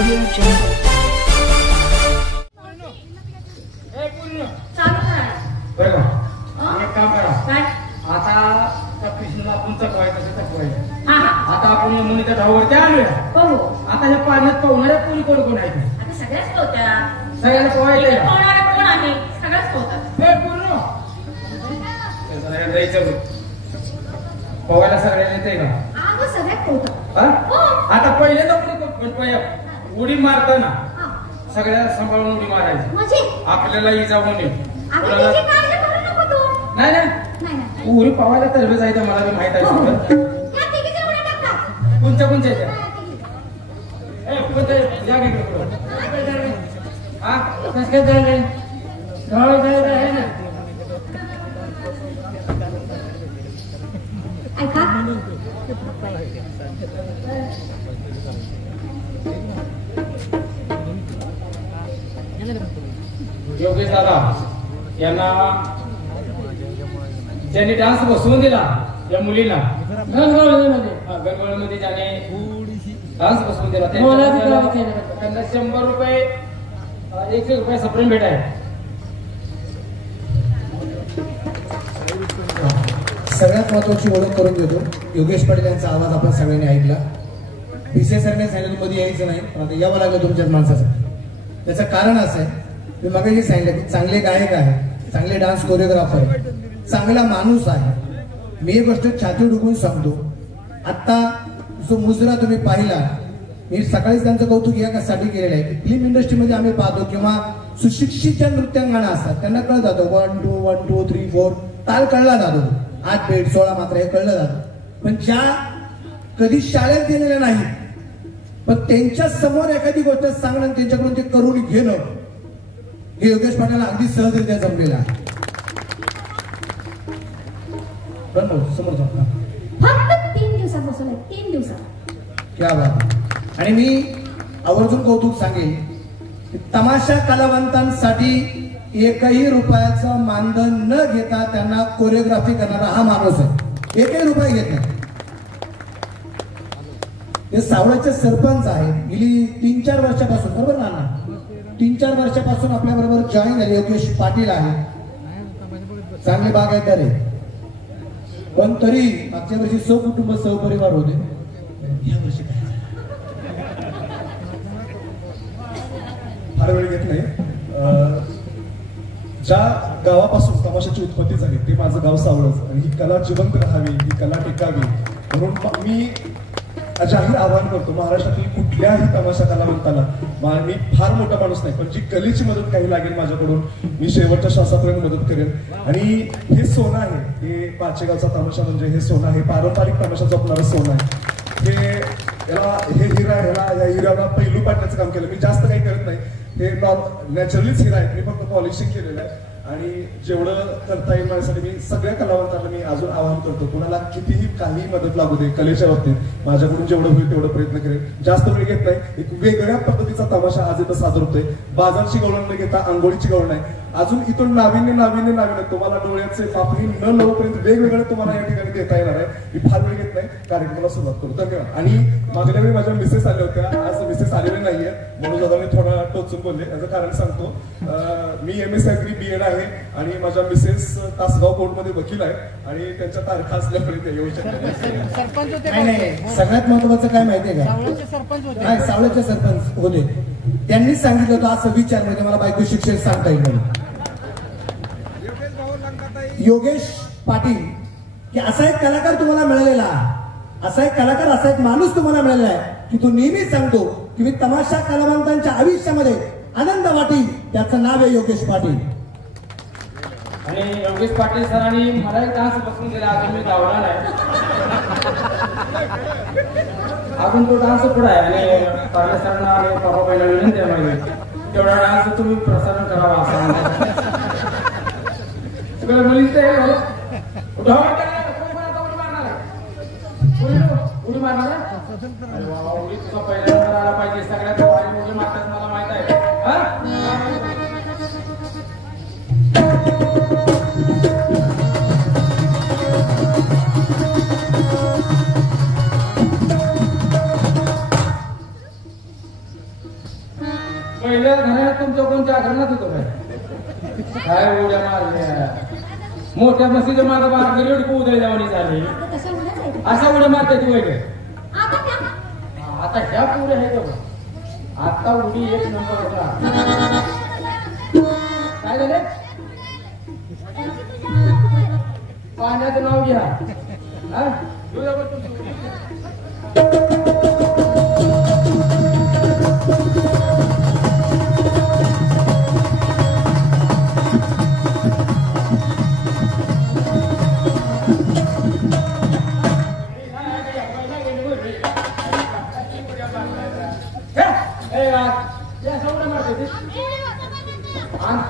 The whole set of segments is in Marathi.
Audio Jungle. बरं एक काम करा आता त्या कृष्णाला आपण चकवायचं आता आपण मुलीच्या धावावरती आलोय. आता ह्या पाण्यात पोहणाऱ्या कोणी कोण कोण आहेत? आता सगळ्याच पोहतात. सगळ्याला पोहायला पोहणारे कोण आहे? सगळ्याच पोहतात. हे पूर्ण जायचं पोहायला सगळ्याला येते का? आम्ही सगळ्यात पोहतात. आता पहिल्यांदा उडी मारताना सगळ्याला सांभाळून उडी मारायची म्हणजे आपल्याला इजा होणे. नाही नाही उडी पावायला तर जायचं मला बी माहित आहे. कोणत्या कोणत्या योगेश दादा यांना ज्यांनी डान्स बसवून दिला या मुलीला गणगोळमध्ये ज्याने डान्स बसवून दिला त्यांना 100 रुपये 1 रुपये सप्रेम भेट आहे. सगळ्यात महत्वाची ओळख करून देतो. योगेश पाटील यांचा आवाज आपण सगळ्यांनी ऐकला. विषय सरने सांगितलं मध्ये यायचं नाही पण आता यावं लागलं तुमच्याच माणसाचं. त्याचं कारण असं आहे मी मगाशी सांगितलं की चांगले गायक आहे, चांगले डान्स कोरिओग्राफर आहे, चांगला माणूस आहे. मी एक गोष्ट छाती डुकून सांगतो. आता जो मुजरा तुम्ही पाहिला मी सकाळीच त्यांचं कौतुक यासाठी केलेलं आहे की फिल्म इंडस्ट्रीमध्ये आम्ही पाहतो किंवा सुशिक्षित ज्या नृत्यांगणा असतात त्यांना कळत जातो 1 2 1 2 3 4 ताल कळला जातो. 8 बेट 16 मात्रा हे कळलं जातं. पण ज्या कधी शाळेत गेलेल्या नाही पण त्यांच्या समोर एखादी गोष्ट सांगणं आणि त्यांच्याकडून ते करून घेणं हे योगेश पाटीलला अगदी सहजरित्या जमलेलं आहे. समोर फक्त 3 दिवसात बसवलंय. 3 दिवसात क्या बात. आणि मी आवर्जून कौतुक सांगेन की तमाशा कलावंतांसाठी 1ही रुपयाचं मानधन न घेता त्यांना कोरिओग्राफी करणारा हा माणूस आहे. 1ही रुपया घेत नाही. ते सावळाचे सरपंच आहेत. गेली 3-4 वर्षापासून बरोबर ना 3-4 वर्षापासून आपल्या बरोबर जॉईन झाले. योगेश पाटील आहे चांगले बागायतदार आहे पण तरी मागच्या वर्षी सहकुटुंब सहपरिवार होते. या वर्षी काय फार वेळ घेत नाही. ज्या गावापासून तमाशाची उत्पत्ती झाली ते माझं गाव सावळच आणि ही कला जिवंत राहावी, ही कला टिकावी म्हणून मी जाहीर आवाहन करतो महाराष्ट्रातील कुठल्याही तमाशा कलावंताला. मी फार मोठा माणूस नाही पण जी कलेची मदत काही लागेल माझ्याकडून मी शेवटच्या श्वासापर्यंत मदत करेन. आणि हे सोनं आहे, हे पाचेगावचा तमाशा म्हणजे हे सोनं आहे, पारंपरिक तमाशा जपणारं सोनं आहे. हे हिरा या हिऱ्याला पैलू पाडण्याचं काम केलं. मी जास्त काही करत नाही. हे नॅचरलीच हिरा आहे. मी फक्त पॉलिशिंग केलेलं आहे आणि जेवढं करता येईल माझ्यासाठी मी सगळ्या कलावंतांना मी अजून आवाहन करतो कुणाला कितीही काही मदत लागू दे कलेच्या बाबतीत माझ्याकडून जेवढं होईल तेवढं प्रयत्न करेन. जास्त वेळ घेत नाही. एक वेगळ्या पद्धतीचा तमाशा आज इथं सादर होतोय. बाजारची गवळण न घेता आंघोळीची गवळण नाही. अजून इथून नाविन्य तुम्हाला डोळ्याचे पापणी न लवपर्यंत वेगवेगळे तुम्हाला या ठिकाणी देता येणार आहे. मी फार वेळ घेत नाही कार्यक्रमाला सुरुवात करू. धन्यवाद. आणि मागल्या वेळी माझ्या मिसेस आल्या होत्या, आज मिसेस आलेल्या नाहीये म्हणून दादा मी थोडा टोचून बोलले. याचं कारण सांगतो. मी MSc ॲग्री BEd आहे आणि माझ्या मिसेस तासगाव कोर्टमध्ये वकील आहेत आणि त्यांच्या तारखा असल्यामुळे ते येऊ शकतात. सगळ्यात महत्वाचं काय माहितीये का सावळ्याचे सरपंच होते. त्यांनी सांगितलं होतं असं विचार म्हणजे मला बायको शिक्षक सांगता येईल म्हणून. योगेश पाटील की असा एक कलाकार तुम्हाला मिळालेला, असा एक कलाकार असा एक माणूस तुम्हाला मिळालेला आहे की तो नेहमीच सांगतो की मी तमाशा कलावंतांच्या आयुष्यामध्ये आनंद वाटेल त्याचं नाव आहे योगेश पाटील. आणि योगेश पाटील सरांनी मला एक डान्स बसवून दिला. अजून मी गावला नाही. अजून तो डान्स पुढे आहे आणि पाटील सरांना आणि बाबा पहिला विनंती आहे तेवढा डान्स तुम्ही प्रसारण करावा असं सगळं मुलींचं उडी मारणार उडी तुझा पहिल्यांदा आला पाहिजे. सगळ्यात उडी मारतात मला माहित आहे. तुमच्या घरात तुमचं कोण जागरणात होतो काय उड्या मारल्या मोठ्या मस्तीच्या मागे बाहेर एवढी उदय जावणी झाली अशा उड्या मारते ती वगैरे आता ह्या पुढे आहे का आता उडी एक नंबर होता काय झाले पाण्याचं नाव घ्या हा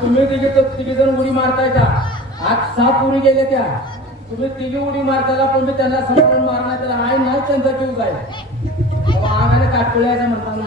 तुम्ही तिघे जण उडी मारताय का आज 6 उडी गेल्या त्या तुम्ही तिघी उडी मारताना पण मी त्यांना समजून मारणार त्याला आहे नाही त्यांचा जीव जाईल आम्हाला काटकोळ्याचं म्हणताना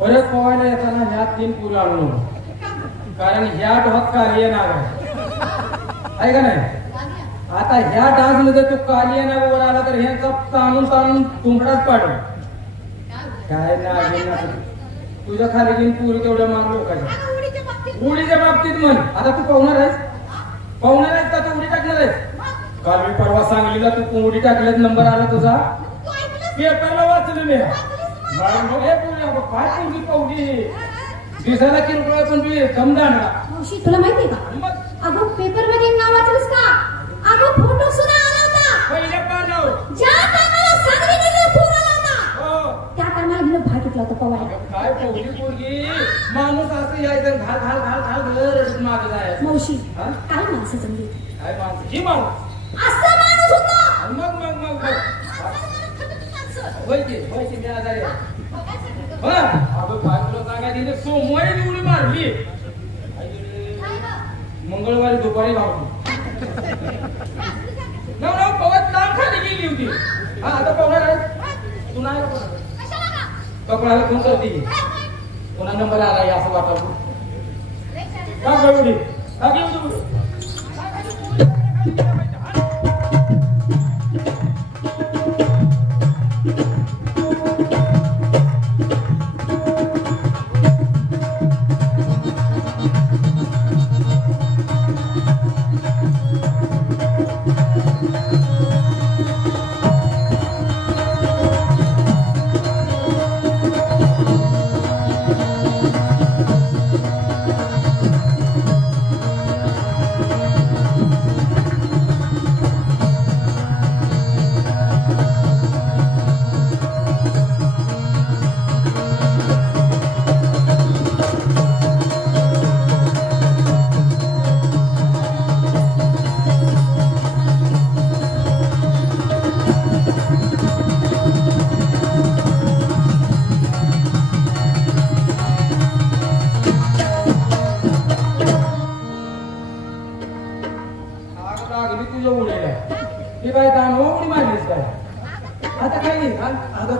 परत पोहायला येताना ह्या 3 पुरी आणू कारण ह्या ढोक कार्य नाव आहे का नाही आता ह्या डान्स मध्ये तू कार्य नाव वर आला तर ह्यांचा ताणून ताणून तुंबडाच पाडू काय ना तुझ्या खाली घेऊन पुरी तेवढ्या माग लोकांच्या उडीच्या बाबतीत म्हण आता तू पाहुणार आहेस का तू उडी टाकणार आहेस काल मी परवा सांगलीला तू उडी टाकल्यात नंबर आला तुझा पेपरला वाचलं मी काय तुझी पाहुली दिसायला किरकोळ पण मी समजा तुला माहितीये का अगं पेपर मध्ये नाव वाचलंस का अगं फोटो सुद्धा आला होता पहिल्या पानावर ज्या टायमाला सांगलीला फोन आला होता त्या टायमाला गेलो भाग घेतला होता पवायला काय पाहुली पोरगी माणूस असं यायचं घाल घाल घाल घाल रडून मागे जायचं मावशी काय माणसं जमली काय माणूस ही माणूस असं माणूस होता मग मग मग व्हायची मी आजारी अगं काय तुला सांगायचं सोमवारी उडी मारली मंगळवारी दुपारी लावली नव पवत लांब खाली गेली होती हा आता पाहुणार आहे तू नाही कपडाला फोन करते पुन्हा नंबर आला असं वाटतं का उडी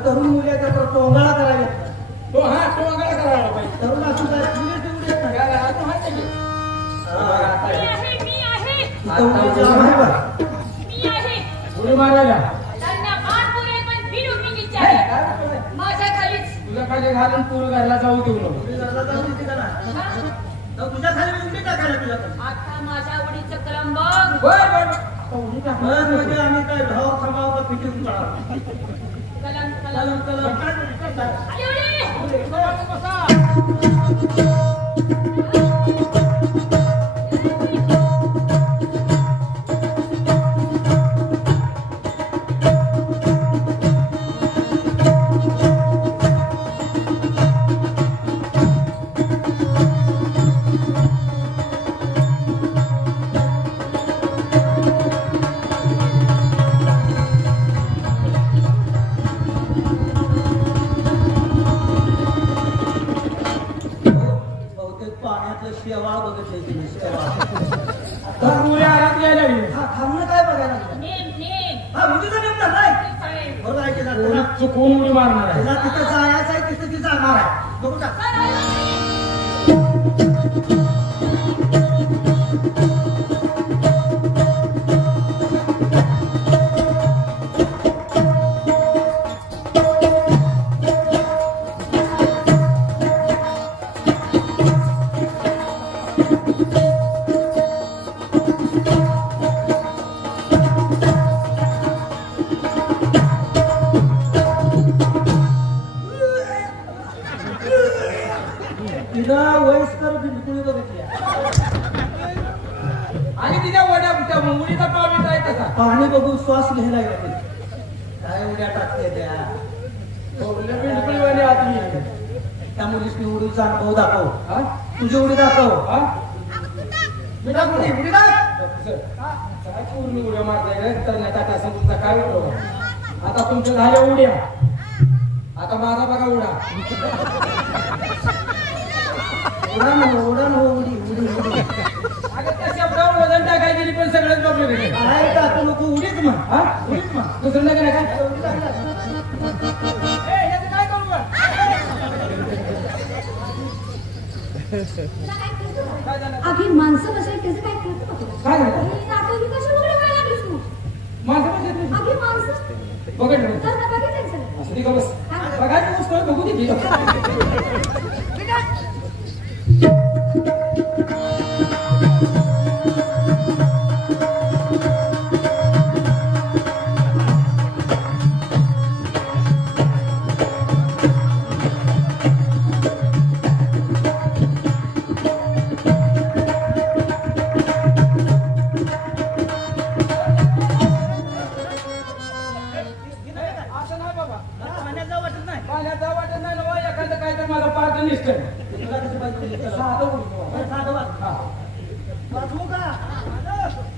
तरुण मुली टोंगाळा करायला टोंगाळा करायला पाहिजे तरुण असू उडी मारायला माझ्या खालीच तुझ्या खाली घालून पूर घरला जाऊ देऊ नको तुझ्या खाली उडी टाकायला तुझ्या आता माझ्या उडीचं क्रम बघ म्हणजे आम्ही काय भाव खमाव का फिटिंग करा सेवा बघितली तिने सेवा पुऱ्या आरात घ्यायला लागली. थांबणं काय बघायला हा उद्याचा नेम नाही बरोबर आहे की पोरी चुकून उडी मारणार आहे. तिला तिथं जायचं आहे तिथं ती जाणार आहे बघू टाक वयस्कर बिलकुल बघितली आणि तिच्या वड्या मुलीचा पाव येत आहे तसा. पाणी बघून श्वास घ्यायला लागला काय उड्या टाकते त्या बिलकुल वाली आतली. त्या मुलीसनी उडीचा अनुभव दाखव हा? तुझी उडी दाखव हा? मी दाखव उडी दाख काय पूर्ण उड्या मारताय रे? तरण्याचा तासा तुमचा काय उपयोग आहे? आता तुमच्या झाल्या उड्या, आता माझा बघा उडा. उडान हो उडी उडी उडी अगं त्या शब्दावर वजन टाकाय गेली पण सगळंच बघलं रे. आहे का तू नको उडीच म्हण हा? उडीच म्हण दुसरं नाही का? उडी टाक. ए, याचं काय करू बा? काय झालं? आधी माणसं कशी आहेत त्याचं काय कळतं का तुला? काय झालं? ही आता ही कशी उडी मारायला लागलीस तू? माझं पण घेतलं. आधी माणसं बघितलं तर ना बघितलं सगळं. असं ती का बस बघायची गोष्ट आहे, बघू दे की. असं नाही बाबा, पाण्यात जाऊ वाटत नाही ना बा, एखादं काय तर मला पार्ट निसतं. तुला कसं पाहिजे साधं उडी. साधं वाच. हा. वाचवू का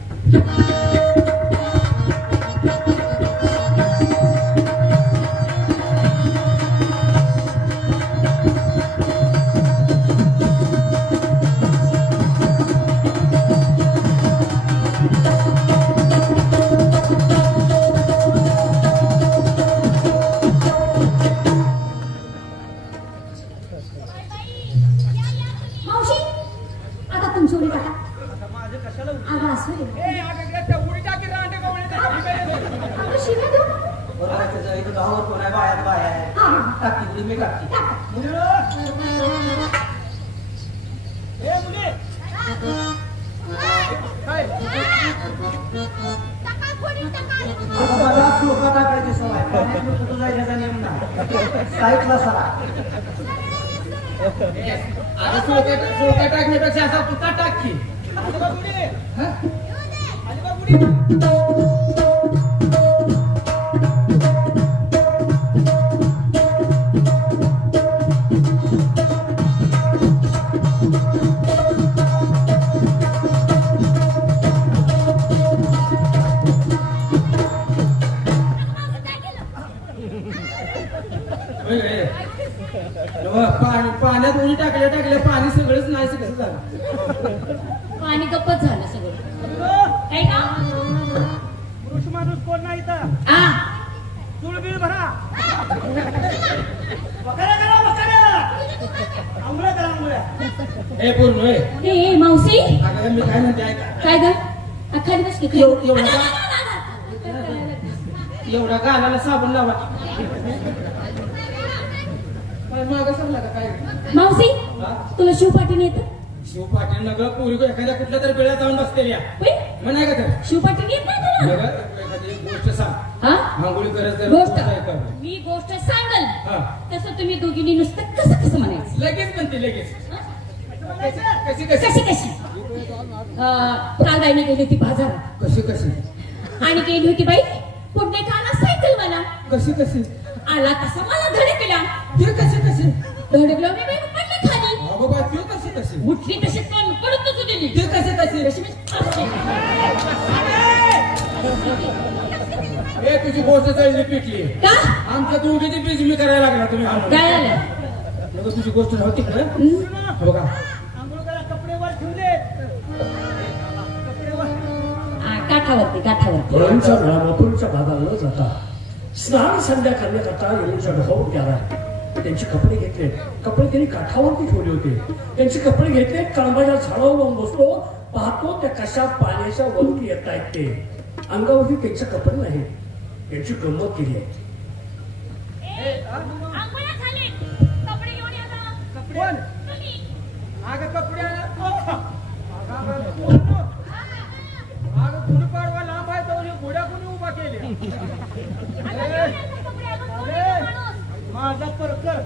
मावशी आता तुमची उडी टाका. माझं कशाला अगं असू दे. ए, अगं त्या उडी टाकी रांडे गवळीचं ठीक आहे रे. अगं शिव्या देऊ नको. बरोबर आहे त्याचं इथं गावावर कोण आहे बाहेर बाहेर आहे हा, हा. टाकी उडी मी टाकी मुलीला ए मुली काय? आता मला सोपा टाकायची सवय पाण्यात कुठं जायचा नियम नाही साईडला सरा आता सोळका टाकण्यापेक्षा असा तुका टाक की. हा? पाण्यात उडी टाकल्या पाणी सगळंच नाही कसं झालं. पाणी गप्पच झालं सगळं. काय का? पुरुष माणूस कोण नाही इथं आ, चुळबिळ भरा वकारा करा वकारा आंघोळ्या करा आंघोळ्या हे पूर्ण होय. ए मावशी अगं मी काय म्हणते ऐका. काय ग खाली बस की. एवढा गालाला साबण लावा. मागं सरला का काय? मावशी हा? तुला शिव पाटील येतं? शिव पाटील नग पोरी एखाद्या कुठल्या तरी बेळ्या जाऊन बसलेल्या होय? म्हणाय का तर शिव पाटील येत नाही तुला? नग एखादी एक गोष्ट सांग. हा? आंघोळी करत जर गोष्ट काय कर. मी गोष्ट सांगल हा. तसं तुम्ही दोघींनी नुसतं कसं कसं म्हणायचं? लगेच म्हणते लगेच. कशी कशी कशी कशी काल बाईने गेली होती बाजारात कशी कशी आणि गेली होती बाई पुढे काला सायकल मला कशी कशी आला तसा मला धडकला. ते कशी कशी धडकलो मी बाई पडली खाली. अगो बा ते कशी कशी उठली तशी पण पडतच गेली. ते कशी कशी तशी मी अशी. ए तुझी गोष्ट चालली पिटली. का? आमच्या दोघीची बीज मी करायला लागला तुम्ही आणून. काय झालं? नग तुझी गोष्ट नव्हती तिकडे हं? बघा आंघोळ करा कपडे वर काठावरती वळूंच्या रामापूरच्या भागाला न जाता स्नान संध्या करण्याकरता येऊनच्या ढोर गेला. त्यांचे कपडे घेतले, कपडे त्यांनी काठावरती ठेवले होते. त्यांचे कपडे घेतले, कळंबाच्या झाडावर जाऊन बसलो. पाहतो त्या कशा पाण्याच्या वरती येत आहेत. ते अंगावरती त्यांचे कपडे नाही. त्यांची गंमत केली आहे. लांब आहे तर घोड्या कोणी उभा केले माझा परकर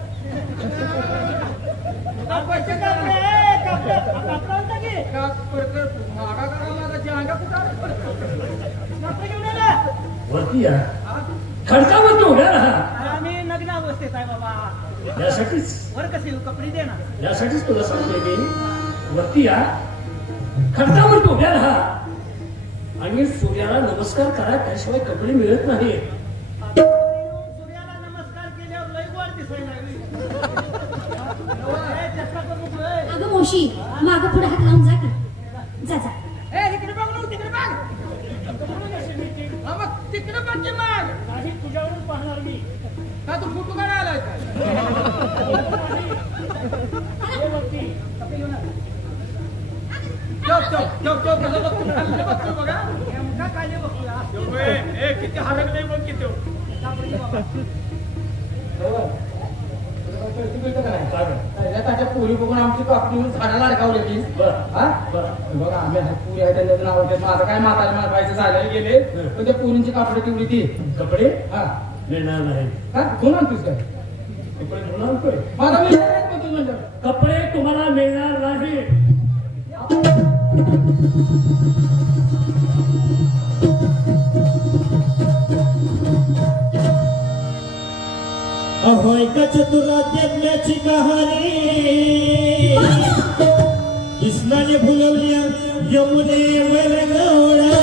वरती या, खडकावरती उभ्या राहा. आम्ही नग्न अवस्थेत आहे बाबा. यासाठीच वर कसे कपडे दे ना. यासाठीच तुला सांगते मी, वरती या, खडकावरती उभ्या राहा आणि सूर्याला नमस्कार करा. त्याशिवाय कपडे मिळत नाही. सूर्याला नमस्कार केल्यावर लय गोड दिसायला लागली. अगं मोशी मागं पुढे हात लावून जा की. जा जा. तिकडे बघ ना, तिकडे बघ. तिकडे बघ माग. नाही तुझ्यावरून पाहणार मी. का तू फोटो काढायला आलाय बघा नेमका काय बघूया. किती हरक नाही बघ किती त्याच्या पुरी बघून आमची कापडी झाडाला अडकावली ती. बघा आम्ही पुरी आहे त्यांच्या नाव माझं काय म्हातारे मारवायचं झालं गेले पण त्या पुरींची कापडी तेवढी ती कपडे हा मिळणार नाही. कोण आणतोस काय कपडे म्हणून आणतोय. माझा मी कपडे तुम्हाला मिळणार नाही. अहोय का चतुरा देवल्याची कहाणी कृष्णाने फुलवल्या यमुनेवर गवळा.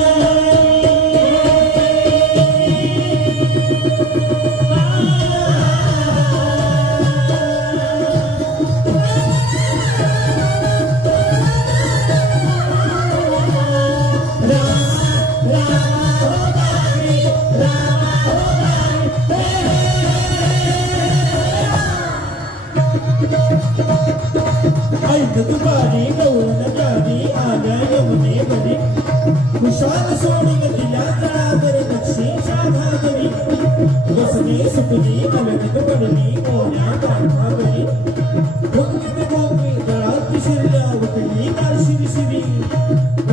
दुपारी गौरण जावी आल्या यमुनेमध्ये कुशाल सोडून दिल्या जळावर दक्षिणच्या भागवी. बसली सुकली कलगीत पडली मोऱ्या काठावरी. भोंगीत भोंगी जळात शिरल्या उठली काल शिरशिरी.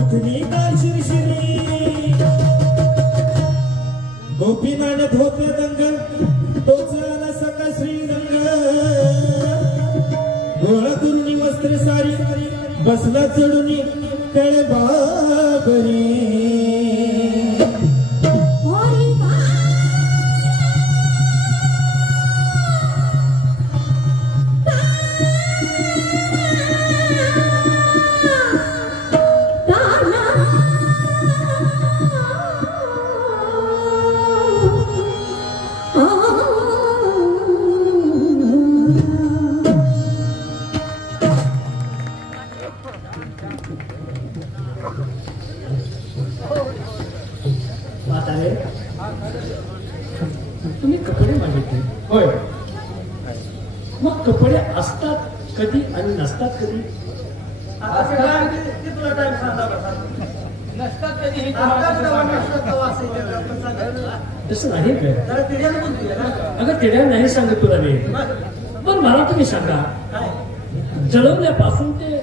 उठली काल शिरशिरी. गोपीनाथ होते दंग टोचला सका श्रीरंग. गोळा करून वस्त्र सारी बसला चढून कळबाबरी. तुम्ही कपडे मागितले होय. मग कपडे असतात कधी आणि नसतात कधी. तुला टाइम सांगा नसतात कधी तसं नाही काय. अगं तिड्या नाही सांगत तुला मी. पण मला तुम्ही सांगा जळवल्यापासून ते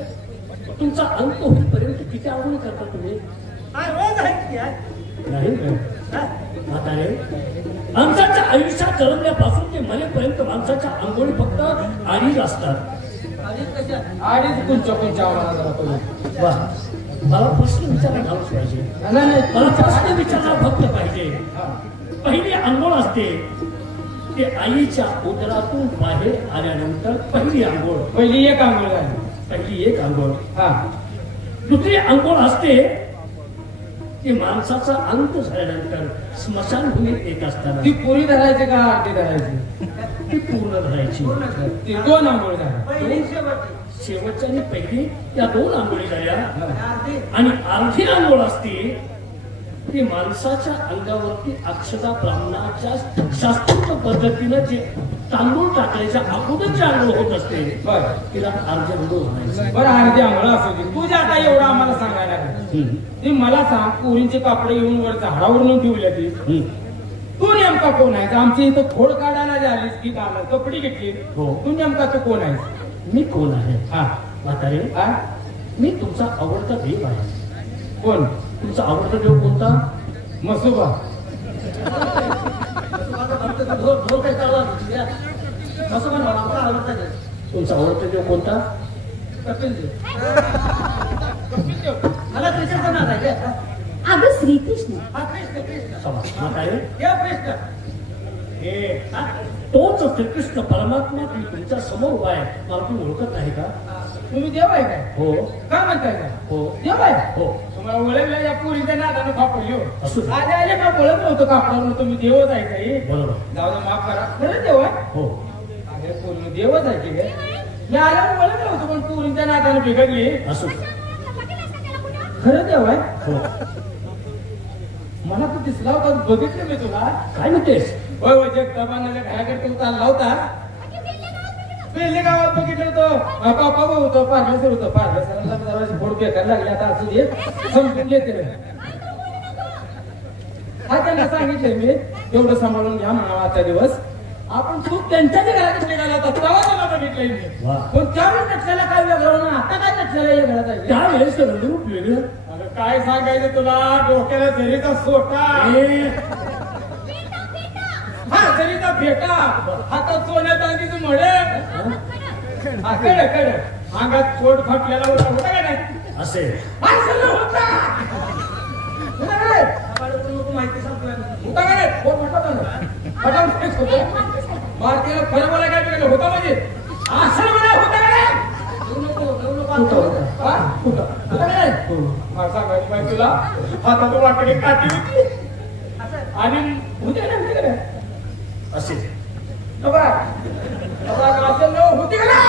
तुमचा अंत होईपर्यंत किती आंघोळी करता तुम्ही. नाही काय म्हातारे माणसाच्या आयुष्यात जन्मल्यापासून ते मरेपर्यंत माणसाच्या आंघोळी फक्त अडीच असतात. अडीच कोणच्या वा मला प्रश्न विचारायला आलोच पाहिजे. मला प्रश्न विचारला भक्त पाहिजे. पहिली आंघोळ असते ते आईच्या उदरातून बाहेर आल्यानंतर पहिली आंघोळ. पहिली एक आंघोळ झाली. पहिली एक आंघोळ. हा दुसरी आंघोळ असते की माणसाचा अंत झाल्यानंतर स्मशानभूमीत येत असताना. ती पुरी धरायची का आरती धरायची. ती पूर्ण धरायची. ती दोन आंघोळ झाल्या. शेवटच्या आणि पहिली या दोन आंघोळी झाल्या आणि अर्धी आंघोळ असते की माणसाच्या अंगावरती अक्षता ब्राह्मणाच्या शास्त्रोक्त पद्धतीनं जे तांदूळ टाकल्याच्या अगोदरची आंघोळ होत असते बरं तिला अर्धे आंघोळ म्हणायचं. बरं अर्धी आंघोळ असू दे. तू जे आता एवढं आम्हाला सांगायला लागलं ती मला सांग, पोरींचे कपडे घेऊन वर झाडावरून ठेवले ती तू नेमका कोण आहे? आमच्या इथं खोड काढायला झालीस की काल कपडे घेतली हो. तू नेमका तू कोण आहेस? मी कोण आहे? हा म्हातारे हा? मी तुमचा आवडता देव आहे. कोण? तुमचा आवडता देव कोणता? मसुबा. तुमचा आवडता देव कोणता? कपिल देव. मला कृष्ण नाव आहे. अगं श्रीकृष्ण. म्हातारे या कृष्ण. तोच श्रीकृष्ण परमात्मा तुमच्या समोर उभा आहे. मला तुम्ही ओळखत नाही का? तुम्ही देव आहे काय? हो. काय म्हणताय का? हो. देव आहे? हो. तुम्हाला ओळखलं या पोरीच्या नादानं खापडली. असू दे. आले आले का ओळख नव्हतं कापडावरून तुम्ही देवच आहे काही? बरोबर. जाऊ दे, माफ करा. खरं देव आहे? हो. अरे पोरी देवच आहे की काय? मी आल्यावर ओळख नव्हतं पण पोरीच्या नादानं बिघडली. असू. खरं देव आहे? हो. मला तू दिसला होता, बघितलं मी तुला. काय म्हणतेस? होय होय, जगताबांना घराकडे तू चालला होता. पेले गावात बघितलं होतं. पापा होतं, पार्लर सर होतं. पार्लर सरांना जरा फोड बेकार लागले. आता असू दे, समजून घेते. हा त्यांना सांगितलंय मी, एवढं सांभाळून घ्या म्हणावा आजचा दिवस. आपण खूप त्यांच्याच घराकडे निघाला होता तेव्हा मला बघितलंय मी. वा. पण त्यावेळेस नक्षाला काय वेगळं ना आता काय नक्षाला हे घरात आहे? त्यावेळेस रंगरूप वेगळं. अगं काय सांगायचं तुला, डोक्याला जरीचा सोटा, हा जरीचा फेटा, हातात सोन्यात चांदीचं मडे, हा कड अंगात पोट फाटलेला होता का नाही? असे माणसाला होता माहिती सांगतोय होता का नाही? पोट फाटत फटावून फिक्स होतं. मारतीला खरं मला काय बिघडलं होता म्हणजे असं मला होता का नाही? सांगायचं पाहिजे तुला, हातात वाकडे काठी होती आणि होते का नाही? असे होती का नाही?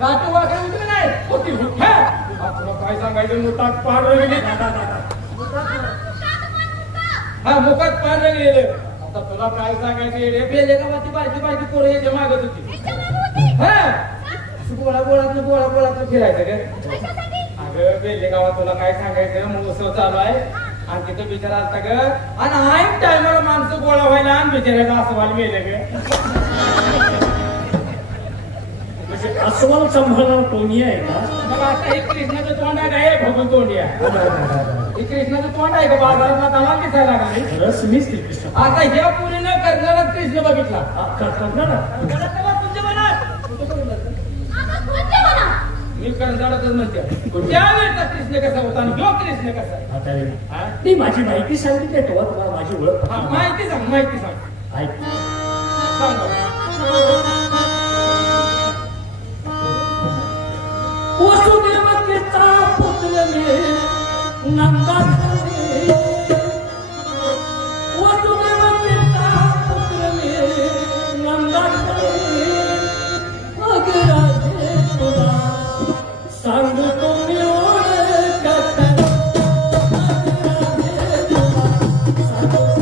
काठी वाकडे होती का नाही? होती. तुला काय सांगायचं, मुठात पार रंगले. हा मुखात पार रंगलेलं. आता तुला काय सांगायचं, बेले गावाची बारकी बारकी पोरं याच्या मागत होती. हा बोळात फिरायचं का? अगं बेले गावात तुला काय सांगायचं, महोत्सव चालू आहे आणि तिथं बिचारा असता ग आणि ऐन टायमाला माणसं गोळा व्हायला आणि बिचारायचं असं व्हायला मेले ग. म्हणजे अस्वल सांभाळणार टोनी आहे का? मग आता हे कृष्णाचं तोंड आहे का? हे भगवंत तोंडी आहे. हे कृष्णाचं तोंड आहे का? बाजारात दलाल दिसायला लागले. खरंच मीच श्रीकृष्ण. आता ह्या पुरीनं करणारा कृष्ण बघितला. मी कर्जाळातच म्हणते. त्यावेळेचा कृष्ण कसा होता आणि जो कृष्ण कसा आहे? म्हातारे मी माझी माहिती सांगितली तेव्हा तुम्हाला माझी ओळख हा, माहिती सांग, माहिती सांग. ऐक. सांग बघा. वसुदेवकीचा पुत्र मी नंदाचले, वसुदेवकीचा पुत्र मी नंदाचले, अगराजे तुला सांगतो मी ओळखत, अगराजे तुला सांगतो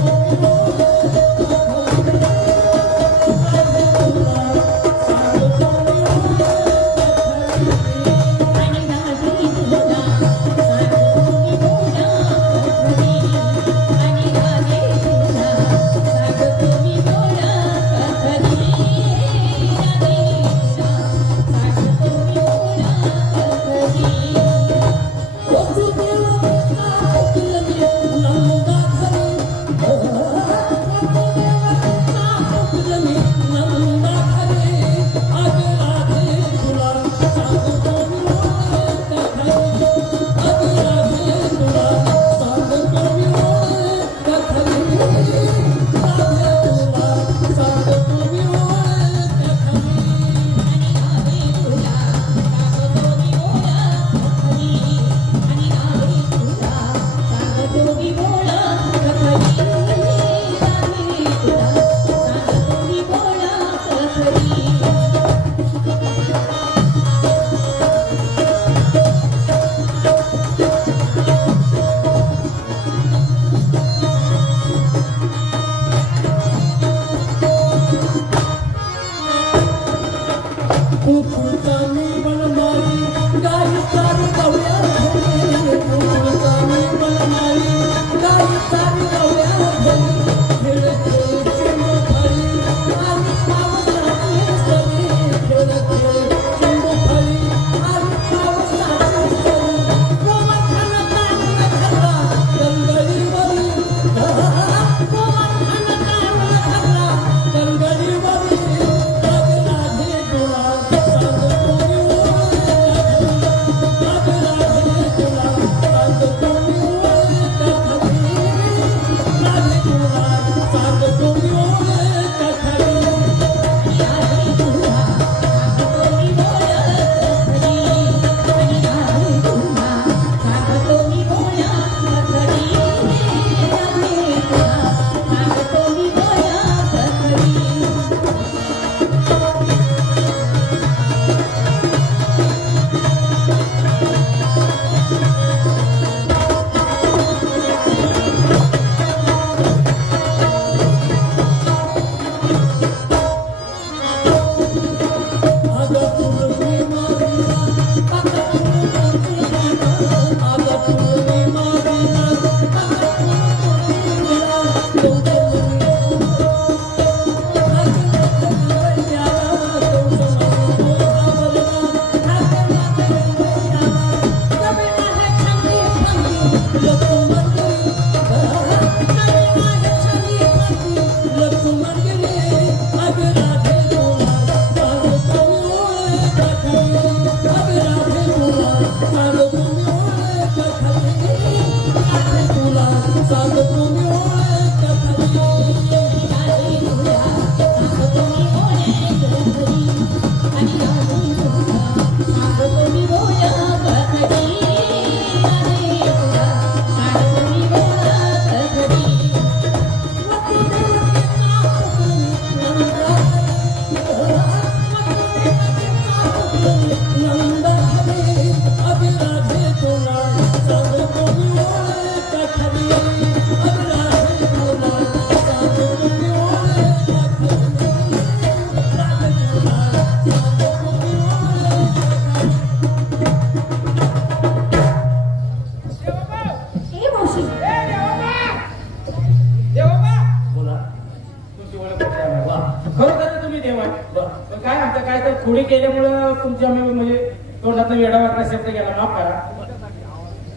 पण काय म्हणतं काय तर खोडी केल्यामुळं तुमच्या म्हणजे तोंडात वेडा वाटला शब्द गेला माफ करा.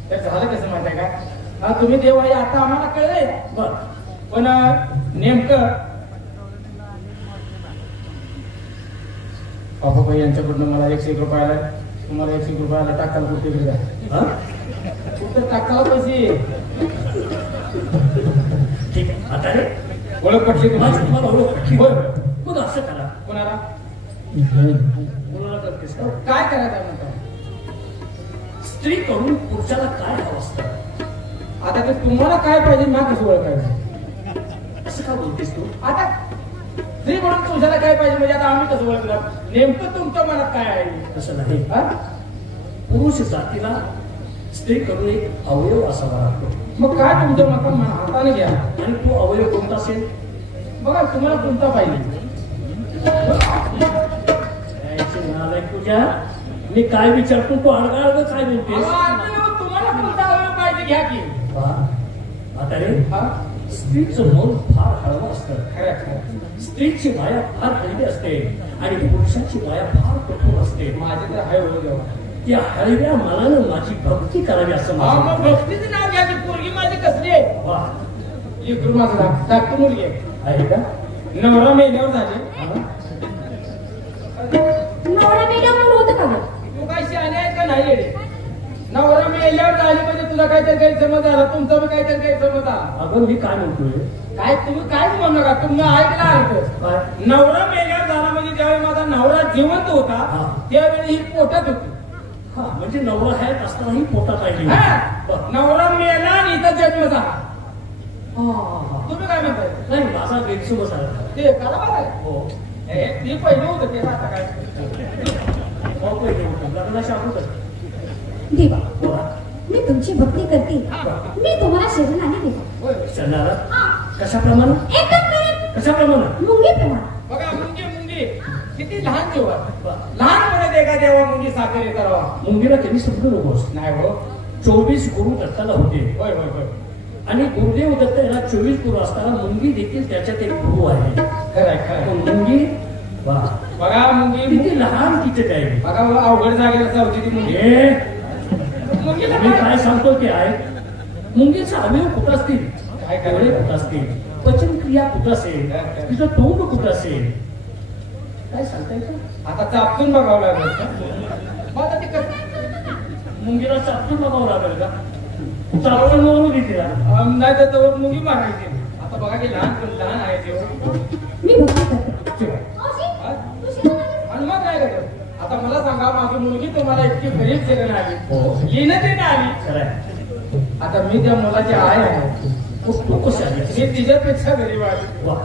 ते झालं कसं माहिती आहे का? तुम्ही देव आहे आता आम्हाला कळलंय. पण नेमकं बाबाबाई यांच्याकडनं मला 101 रुपयाला तुम्हाला 101 रुपयाला टाकायला कुठे गेला कुठं टाकायला पैसे. ठीक आहे आता रे ओळख पटली तुम्हाला ओळख पटली. बरोबर. मग असं करा कोणाला कोणाला करतेस का? काय करायचं म्हणतो? स्त्री कडून पुरुषाला काय हवं असतं आता ते तुम्हाला काय पाहिजे ना कसं ओळखायचं? असं का बोलतेस तू? आता स्त्री म्हणून पुरुषाला काय पाहिजे म्हणजे आता आम्ही कसं ओळखणार? नेमकं तुमच्या मनात काय आहे? तसं नाही. पुरुष जातीला स्त्री कडून एक अवयव असावा लागतो. मग काय तुमच्या मतात हाताने घ्या आणि तो अवयव कोणता असेल बघा तुम्हाला कोणता पाहिजे. तुझ्या मी काय विचारतो तू अडगाळ काय म्हणतेस? तुम्हाला कोणता अवयव पाहिजे घ्या की. आता रे स्त्रीचं मन फार हळवं असतं. खरं स्त्रीची माया फार हळवी असते आणि पुरुषाची माया फार कठोर असते. माझे तर हाय हो देवा. त्या हळव्या मनानं माझी भक्ती करावी असं मग भक्तीचं नाव घ्या की. पोरगी माझी कसली आहे? लेकरू माझं धाकटी मुलगी आहे का? नवरा मेल्यावर झाले. नवरा मेल्यावर होतं का गं? तू काय शहाणे आहे का नाही येडे? नवरा मेल्यावर झाली म्हणजे तुला काहीतरी गैरसमज आला. तुमचा बी काहीतरी गैरसमज आला. अगं मी काय म्हणतोय काय तुम्ही काय म्हणू नका. तुम्ही ऐकला अर्थ. नवरा मेल्यावर झाला म्हणजे ज्यावेळी माझा नवरा जिवंत होता त्यावेळी ही पोटात होती. म्हणजे नवरा हयात असतानाही पोटात आहे. नवरा मेला आणि इथं जन्म झाला. तुम्ही काय म्हणताय? नाही माझा गैरसमज आहे. ते करा बरं. हो ते पहिलं होतं ते आता काय लग्नाच्या अगोदर देवा बोला. मी तुमची भक्ती करते. मी तुम्हाला शरण आली देवा. शरणारा कशाप्रमाणे? एकदम प्रेम. कशाप्रमाणे? मुंगीप्रमाणे. बघा मुंगी मुंगी किती लहान जीव आहे. लहानपणे देगा देवा मुंगी साखर करावा. मुंगीला त्यांनी समजू नकोस. नाही हो. 24 गुरु दत्ताला होते. होय होय होय. आणि गुरुदेव दत्त याला 24 गुरु असताना मुंगी देखील त्याच्यात एक गुरु आहे. खरंय खरंय. मुंगी बघा मुंगी किती लहान कीचक आहे. बघा अवघड जागेला चावती ती मुंगी. मुंगीला मी काय सांगतो की आहे मुंगीचे अवयव कुठं असतील? काय डोळे कुठं असतील? पचनक्रिया कुठं असेल? तिचं तोंड कुठं असेल? काय सांगता येतं? आता चापसून बघावं लागेल. मग आता ते मुंगीला चापसून बघावं लागेल का? चापसून बघून तिला नाही तर तोवर मुंगी मारायची. आता बघा की लहान आहे ते. मी भक्ती करते. आणि मग काय करतो? आता मला सांगा माझी मुलगी तुम्हाला इतकी गरीब शरण आली. येणं ते ना आली. खरंय. आता मी त्या मुलाची आहे खूप लोक आली. मी तिच्यापेक्षा गरीब आहे. वा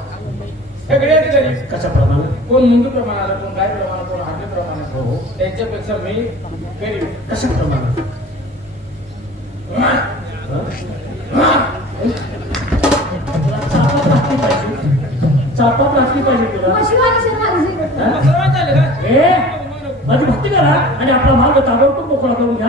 सगळ्यात गरीब. कशाप्रमाणे? कोण मुंगी प्रमाणाला, कोण गाय प्रमाण, कोण आगे प्रमाण. त्यांच्यापेक्षा मी गरीब. कशाप्रमाणे? चापा लागली पाहिजे तुला. शिवाजी शरण सर्वात झालं का? माझी भक्ती करा आणि आपला मार्ग ताबडतोब मोकळा करून घ्या.